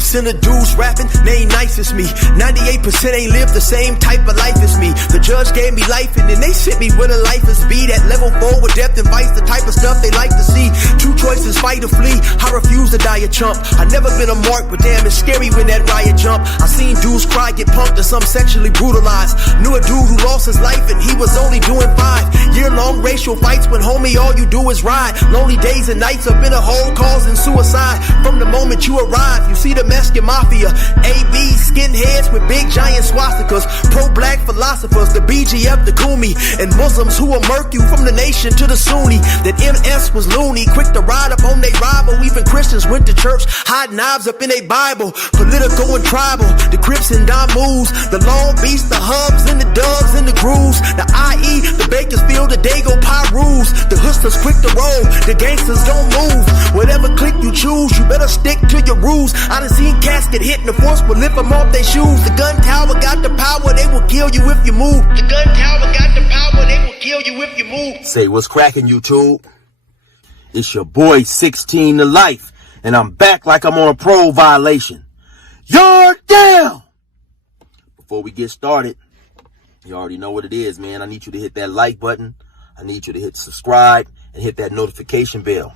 98% of dudes rapping, they ain't nice as me. 98% ain't lived the same type of life as me. The judge gave me life and then they sent me where the life is be. That level 4 with depth and vice, the type of stuff they like to see. Two choices, fight or flee. I refuse to die a chump. I never been a mark, but damn, it's scary when that riot jump. I seen dudes cry, get punked, or some sexually brutalized. Knew a dude who lost his life and he was only doing 5 year-long racial fights when homie all you do is ride. Lonely days and nights up in a hole causing suicide. From the moment you arrive, you see the Mexican mafia, AB skinheads with big giant swastikas, pro-black philosophers, the BGF, the Kumi, and Muslims who will murk you from the nation to the Sunni. That MS was loony, quick to ride up on they rival. Even Christians went to church, hide knives up in their Bible. Political and tribal, the Crips and Damus, the Long Beach, the Hubs and the Dubs and the Grooves, the IE, the Bakersfield, the Dago Pyrus, the hustlers quick to roll, the gangsters don't move. Whatever clique you choose, you better stick to your rules. I done seen cats get hit and the force will lift them off their shoes. The gun tower got the power, they will kill you if you move. The gun tower got the power, they will kill you if you move. Say what's cracking, YouTube? It's your boy 16 to life, and I'm back like I'm on a parole violation. You're down! Before we get started, you already know what it is, man. I need you to hit that like button. I need you to hit subscribe and hit that notification bell.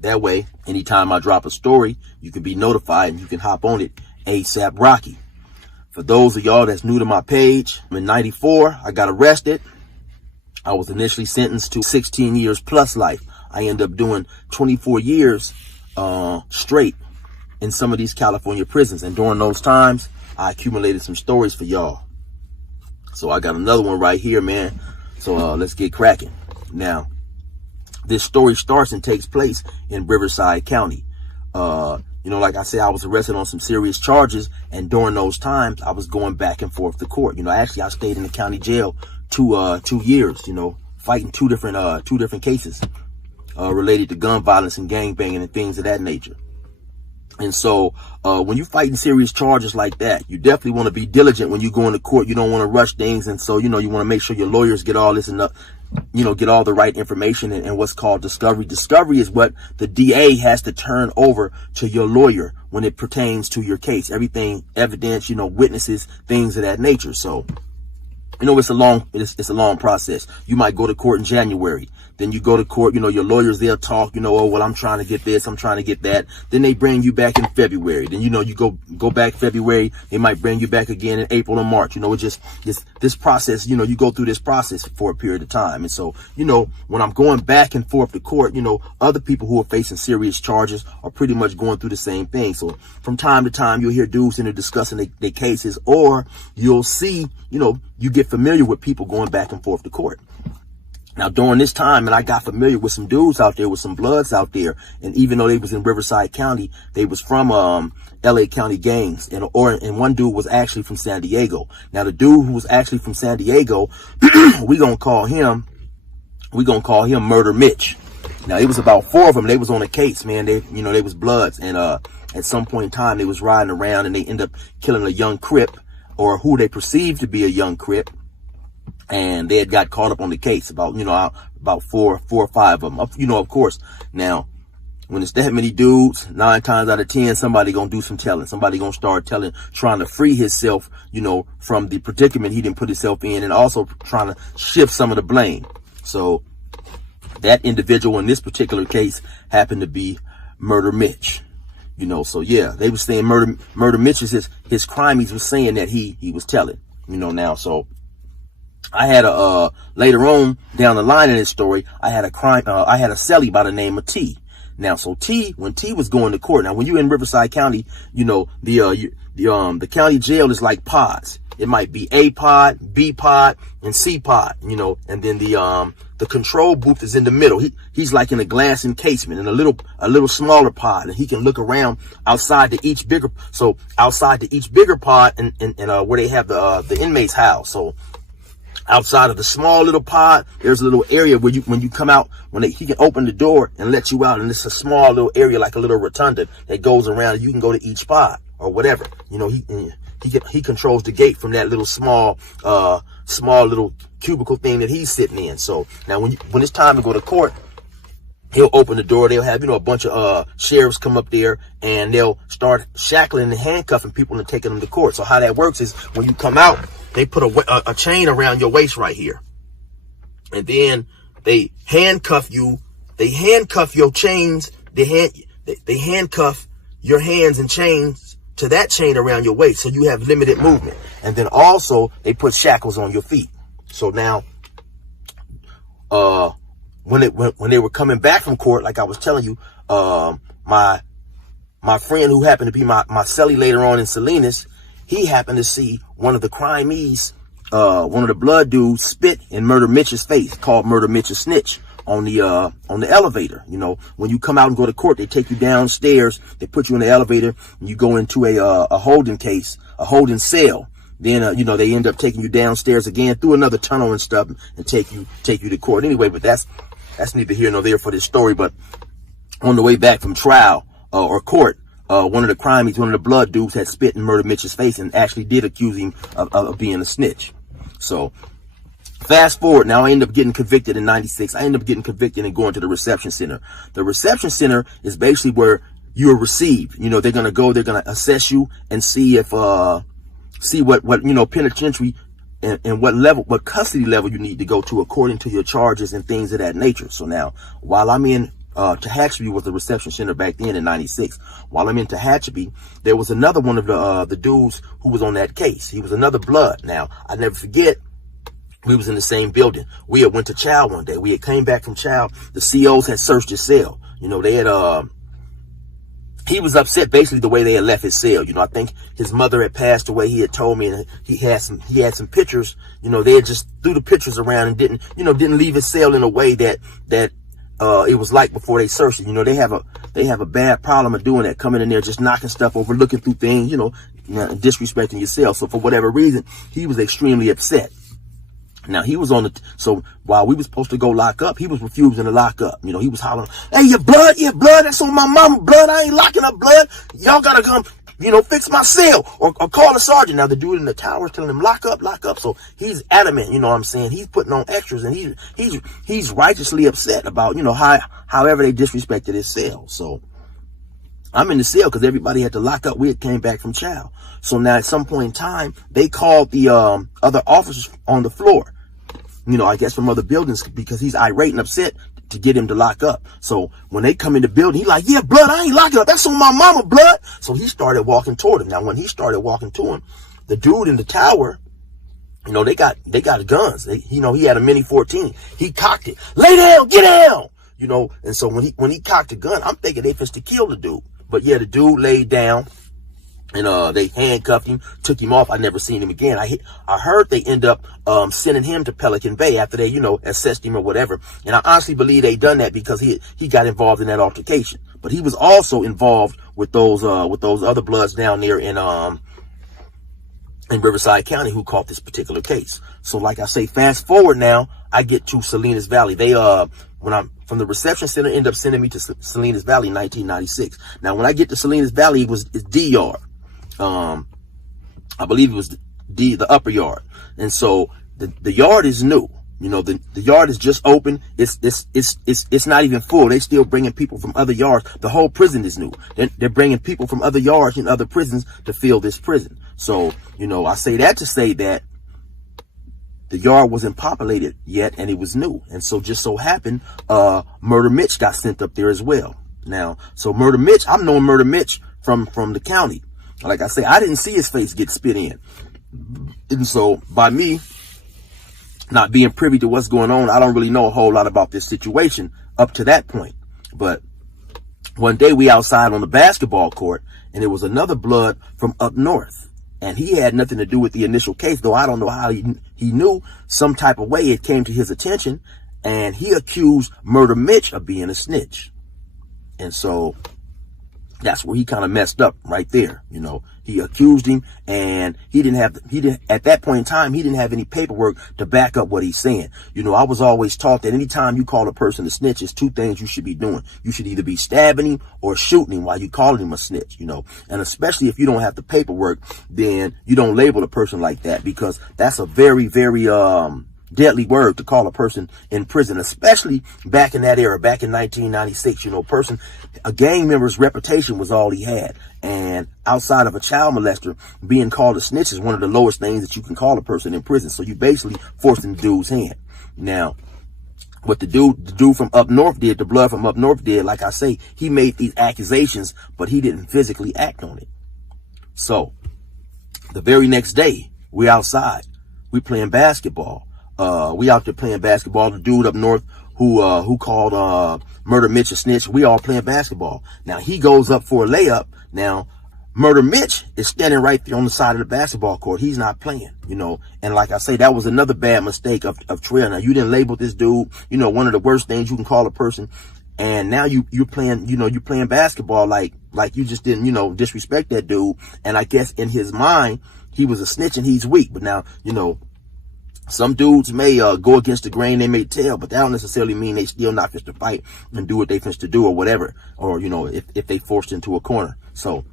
That way, anytime I drop a story, you can be notified and you can hop on it ASAP Rocky. For those of y'all that's new to my page, in '94, I got arrested. I was initially sentenced to 16 years plus life. I ended up doing 24 years straight in some of these California prisons. And during those times, I accumulated some stories for y'all. So I got another one right here, man. So let's get cracking. Now, this story starts and takes place in Riverside County. You know, like I said, I was arrested on some serious charges. And during those times, I was going back and forth to court. You know, actually, I stayed in the county jail 2 years, you know, fighting two different cases related to gun violence and gangbanging and things of that nature. And so when you're fighting serious charges like that, you definitely want to be diligent when you go into court. You don't want to rush things. And so, you know, you want to make sure your lawyers get all this enough, you know, get all the right information and what's called discovery. Discovery is what the DA has to turn over to your lawyer when it pertains to your case. Everything, evidence, you know, witnesses, things of that nature. So, you know, it's a long process. You might go to court in January. Then you go to court, you know, your lawyers, they'll talk, you know, oh, well, I'm trying to get this, I'm trying to get that. Then they bring you back in February. Then, you know, you go back February. They might bring you back again in April or March. You know, it's just this process, you know, you go through this process for a period of time. And so, you know, when I'm going back and forth to court, you know, other people who are facing serious charges are pretty much going through the same thing. So from time to time, you'll hear dudes in there discussing their cases, or you'll see, you know, you get familiar with people going back and forth to court. Now, during this time, and I got familiar with some dudes out there, with some bloods out there. And even though they was in Riverside County, they was from LA County gangs. And one dude was actually from San Diego. Now, the dude who was actually from San Diego, we gonna call him Murder Mitch. Now, it was about 4 of them. They was on a case, man. They was bloods. And at some point in time, they was riding around and they end up killing a young Crip, or who they perceived to be a young Crip. And they had got caught up on the case, about 4 or 5 of them. You know, of course, now, when it's that many dudes, 9 times out of 10, somebody gonna do some telling. Somebody gonna start telling, trying to free himself, you know, from the predicament he didn't put himself in, and also trying to shift some of the blame. So that individual in this particular case happened to be Murder Mitch. You know, so yeah, they were saying Murder Mitch is his crime. He was saying that he was telling, you know, now. So I had later on down the line in this story, I had a cellie by the name of T. Now, so when T was going to court, now when you're in Riverside County, you know, the county jail is like pods. It might be A pod, B pod, and C pod, you know, and then the control booth is in the middle. He's like in a glass encasement in a little smaller pod, and he can look around outside to each bigger pod and where they have the inmates housed. So outside of the small little pod, there's a little area where when you come out, he can open the door and let you out, and it's a small little area, like a little rotunda that goes around, and you can go to each pod or whatever. You know, he controls the gate from that little small little cubicle thing that he's sitting in. So now when it's time to go to court, he'll open the door. They'll have, a bunch of sheriffs come up there, and they'll start shackling and handcuffing people and taking them to court. So how that works is when you come out, they put a chain around your waist right here. And then they handcuff you. They handcuff your chains. They handcuff your hands and chains to that chain around your waist, so you have limited movement. And then also they put shackles on your feet. So now, when they were coming back from court, like I was telling you, my friend who happened to be my cellie later on in Salinas, he happened to see one of the crimees, one of the blood dudes, spit in Murder Mitch's face, called Murder Mitch a snitch, on the elevator. When you come out and go to court, they take you downstairs, they put you in the elevator, and you go into a holding case, a holding cell. Then, they end up taking you downstairs again through another tunnel and stuff, and take you to court. Anyway, but that's neither here nor there for this story. But on the way back from trial, or court, one of the crimees, one of the blood dudes, had spit in Murder Mitch's face and actually did accuse him of being a snitch. So, fast forward, now I end up getting convicted in 96. I end up getting convicted and going to the reception center. The reception center is basically where you're received. They're going to assess you and see if, see what penitentiary and what custody level you need to go to according to your charges and things of that nature. So now, while I'm in, Tehachapi was the reception center back then in 96. While I'm in Tehachapi, there was another one of the dudes who was on that case. He was another blood. Now, I never forget, we was in the same building. We had went to chow one day. We had came back from chow. The COs had searched his cell. They had, he was upset basically the way they had left his cell. I think his mother had passed away. He had told me, and he had some pictures. They had just threw the pictures around and didn't leave his cell in a way that it was like before they searched it. They have a bad problem of doing that, coming in there, just knocking stuff over, looking through things, disrespecting your cell. So for whatever reason, he was extremely upset. Now, he was so while we was supposed to go lock up, he was refusing to lock up. He was hollering, "Hey, your blood, that's on my mama blood. I ain't locking up blood. Y'all gotta come, fix my cell or call the sergeant." Now, the dude in the tower is telling him, lock up. So he's adamant, what I'm saying? He's putting on extras, and he's righteously upset about, however they disrespected his cell. So I'm in the cell because everybody had to lock up. We had came back from chow. So now at some point in time, they called the other officers on the floor. I guess from other buildings, because he's irate and upset, to get him to lock up. So when they come in the building, he like, "Yeah, blood, I ain't locking up. That's on my mama blood." So he started walking toward him. Now, when he started walking to him, the dude in the tower, they got guns. He had a Mini 14. He cocked it. "Lay down, get down." And so when he cocked the gun, I'm thinking they supposed to kill the dude. But yeah, the dude laid down. And they handcuffed him, took him off. I never seen him again. I heard they end up sending him to Pelican Bay after they, assessed him or whatever. And I honestly believe they done that because he got involved in that altercation. But he was also involved with those other bloods down there in Riverside County who caught this particular case. So like I say, fast forward now, I get to Salinas Valley. They when I'm from the reception center, end up sending me to Salinas Valley in 1996. Now, when I get to Salinas Valley, it's D yard. I believe it was the upper yard. And so the yard is new. The yard is just open. It's not even full. They still bringing people from other yards. The whole prison is new. They're bringing people from other yards and other prisons to fill this prison. So, I say that to say that the yard wasn't populated yet and it was new. And so just so happened, Murder Mitch got sent up there as well. Now, so Murder Mitch, I'm knowing Murder Mitch from the county. Like I say, I didn't see his face get spit in. And so by me not being privy to what's going on, I don't really know a whole lot about this situation up to that point. But one day we outside on the basketball court, and it was another blood from up north. And he had nothing to do with the initial case, though I don't know how he knew. Some type of way it came to his attention, and he accused Murder Mitch of being a snitch. And so that's where he kind of messed up right there. He accused him, and he didn't at that point in time, he didn't have any paperwork to back up what he's saying. I was always taught that anytime you call a person a snitch, it's two things you should be doing. You should either be stabbing him or shooting him while you calling him a snitch, and especially if you don't have the paperwork, then you don't label a person like that, because that's a very, very, deadly word to call a person in prison, especially back in that era, back in 1996. You know, a gang member's reputation was all he had. And outside of a child molester, being called a snitch is one of the lowest things that you can call a person in prison. So you basically forcing the dude's hand. Now, what the dude from up north did, the blood from up north did, like I say, he made these accusations, but he didn't physically act on it. So the very next day, we outside, we playing basketball. We out there playing basketball. The dude up north who called Murder Mitch a snitch, we all playing basketball. Now he goes up for a layup. Now Murder Mitch is standing right there on the side of the basketball court. He's not playing, you know. And like I say, that was another bad mistake of Trail. Now you didn't label this dude, you know, one of the worst things you can call a person. And now you're playing, you know, you're playing basketball like you just didn't, you know, disrespect that dude. And I guess in his mind, he was a snitch and he's weak. But now, you know, some dudes may go against the grain, they may tell, but that don't necessarily mean they still not fit to fight and do what they fit to do or whatever. Or, you know, if they forced into a corner. So,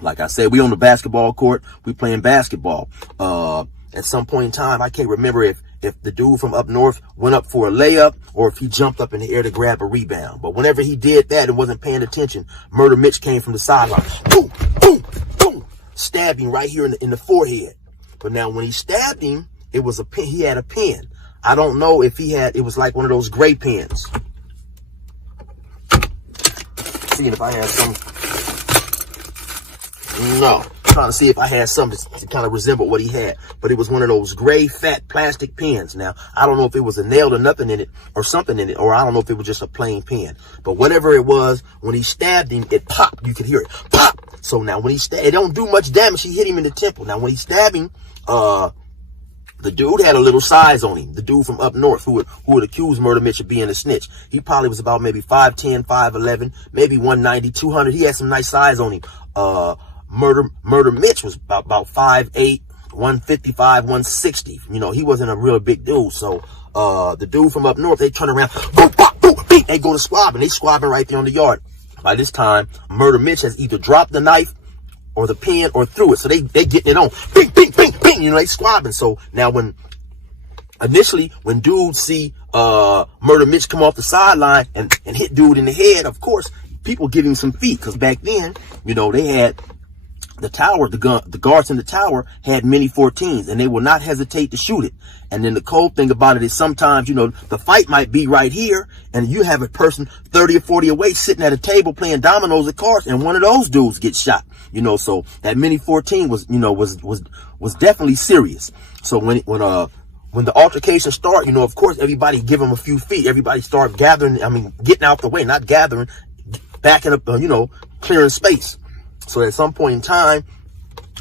like I said, we on the basketball court, we playing basketball. At some point in time, I can't remember if the dude from up north went up for a layup or if he jumped up in the air to grab a rebound. But whenever he did that and wasn't paying attention, Murder Mitch came from the sideline. Boom, boom, boom. Stabbed him right here in the forehead. But now when he stabbed him, it was a pen. He had a pen. I don't know if it was like one of those gray pens. Seeing if I had some. No. Trying to see if I had something to kind of resemble what he had. But it was one of those gray, fat plastic pens. Now, I don't know if it was a nail or nothing in it or something in it, or I don't know if it was just a plain pen. But whatever it was, when he stabbed him, it popped. You could hear it pop. So now when he stabbed, it don't do much damage. He hit him in the temple. Now when he stabbed him, the dude had a little size on him. The dude from up north who would accuse Murder Mitch of being a snitch. He probably was about maybe 5'10", 5'11", maybe 190, 200. He had some nice size on him. Murder Mitch was about 5'8", 155, 160. You know, he wasn't a real big dude. So the dude from up north, they turn around, boom, pop, boom, beat. They go to squabbing. They squabbing right there on the yard. By this time, Murder Mitch has either dropped the knife or the pen or threw it. So they getting it on. Bing, bing, bing, bing. You know, they squabbing. So now initially when dudes see Murder Mitch come off the sideline and hit dude in the head, of course, people give him some feet. Because back then, you know, they had the tower, the guards in the tower had mini 14s and they will not hesitate to shoot it. And then the cold thing about it is sometimes, you know, the fight might be right here and you have a person 30 or 40 away sitting at a table playing dominoes or cards and one of those dudes gets shot, you know. So that mini 14 was, you know, was definitely serious. So when the altercation started, you know, of course, everybody give him a few feet. Everybody start gathering, getting out the way, not gathering, backing up, you know, clearing space. So at some point in time,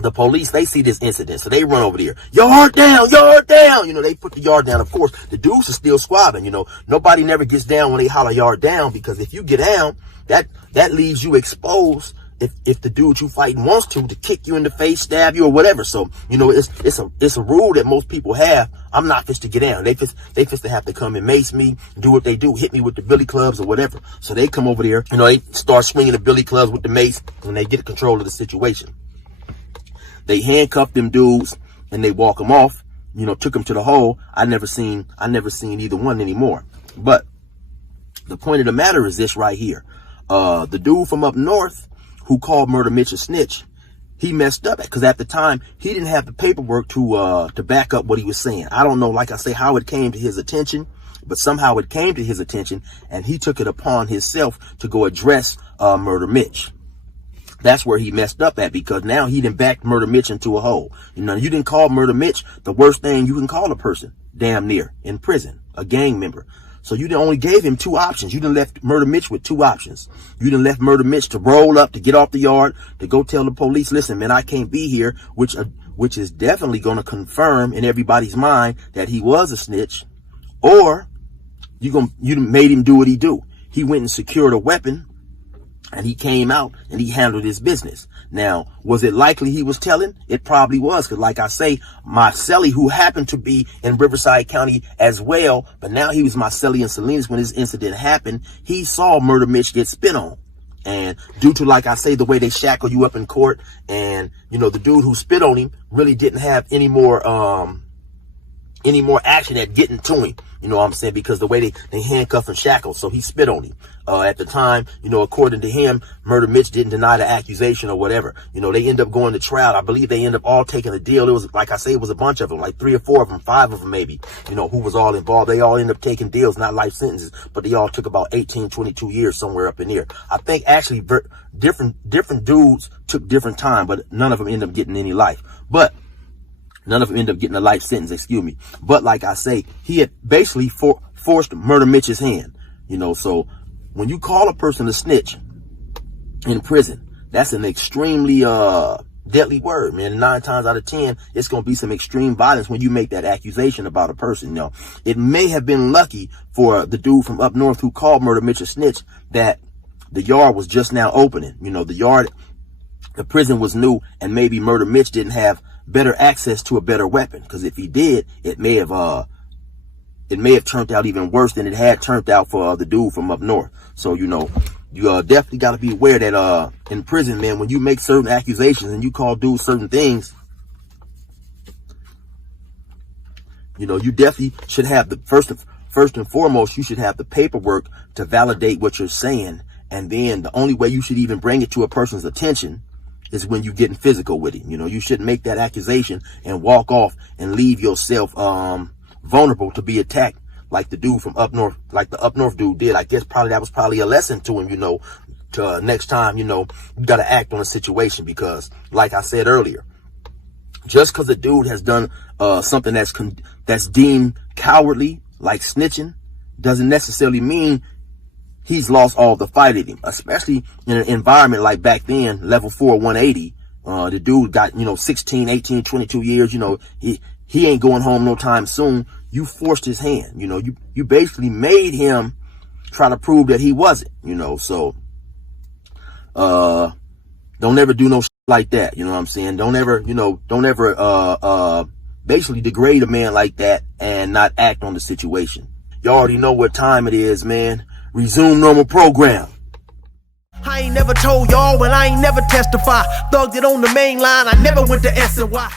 the police, they see this incident. So they run over there. Yard down, yard down. You know, they put the yard down. Of course, the dudes are still squabbing. You know, nobody never gets down when they holler yard down, because if you get down, that leaves you exposed if the dude you fighting wants to kick you in the face, stab you or whatever. So, you know, it's a rule that most people have. I'm not fit to get down. They fit to have to come and mace me, do what they do, hit me with the billy clubs or whatever. So they come over there, you know, they start swinging the billy clubs with the mace and they get control of the situation. They handcuffed them dudes and they walk them off, you know, took them to the hole. I never seen either one anymore. But the point of the matter is this right here. The dude from up north who called Murder Mitch a snitch, he messed up because at the time he didn't have the paperwork to back up what he was saying. I don't know, like I say, how it came to his attention, but somehow it came to his attention and he took it upon himself to go address Murder Mitch. That's where he messed up at, because now he didn't back Murder Mitch into a hole. You know, you didn't call Murder Mitch the worst thing you can call a person, damn near, in prison, a gang member. So you only gave him two options. You done left Murder Mitch with two options. You done left Murder Mitch to roll up, to get off the yard, to go tell the police, listen, man, I can't be here, which is definitely going to confirm in everybody's mind that he was a snitch. Or you made him do what he do. He went and secured a weapon and he came out and he handled his business. Now, was it likely he was telling? It probably was, because like I say, my cellie, who happened to be in Riverside County as well, but now he was my cellie in Salinas when this incident happened, he saw Murder Mitch get spit on. And due to, like I say, the way they shackle you up in court, and, you know, the dude who spit on him really didn't have any more any more action at getting to him. You know what I'm saying? Because the way they handcuff and shackle, so he spit on him. At the time, you know, according to him, Murder Mitch didn't deny the accusation or whatever. You know, they end up going to trial. I believe they end up all taking a deal. It was, like I say, it was a bunch of them, like 3 or 4 of them, 5 of them maybe, you know, who was all involved. They all end up taking deals, not life sentences, but they all took about 18, 22 years somewhere up in here. I think actually different dudes took different time, but none of them end up getting any life. But none of them end up getting a life sentence, excuse me. But like I say, he had basically forced Murder Mitch's hand, you know. So when you call a person a snitch in prison, that's an extremely deadly word, man. 9 times out of 10, it's going to be some extreme violence when you make that accusation about a person. You know, it may have been lucky for the dude from up north who called Murder Mitch a snitch that the yard was just now opening. You know, the prison was new, and maybe Murder Mitch didn't have better access to a better weapon, because if he did, it may have turned out even worse than it had turned out for the dude from up north. So, you know, you definitely got to be aware that in prison, man, when you make certain accusations and you call dudes certain things, you know, you definitely should have the first and foremost, you should have the paperwork to validate what you're saying. And then the only way you should even bring it to a person's attention is when you're getting physical with him. You know, you shouldn't make that accusation and walk off and leave yourself vulnerable to be attacked like the dude from up north, like the up north dude did. I guess that was probably a lesson to him, you know, to next time, you know, you got to act on a situation, because like I said earlier, just because a dude has done something that's deemed cowardly, like snitching, doesn't necessarily mean he's lost all the fight in him, especially in an environment like back then, level 4, 180. The dude got, you know, 16, 18, 22 years. You know, he ain't going home no time soon. You forced his hand. You know, you basically made him try to prove that he wasn't, you know. So, don't ever do no shit like that. You know what I'm saying? Don't ever basically degrade a man like that and not act on the situation. You already know what time it is, man. Resume normal program. I ain't never told y'all, and I ain't never testify. Thugged it on the main line, I never went to S&Y.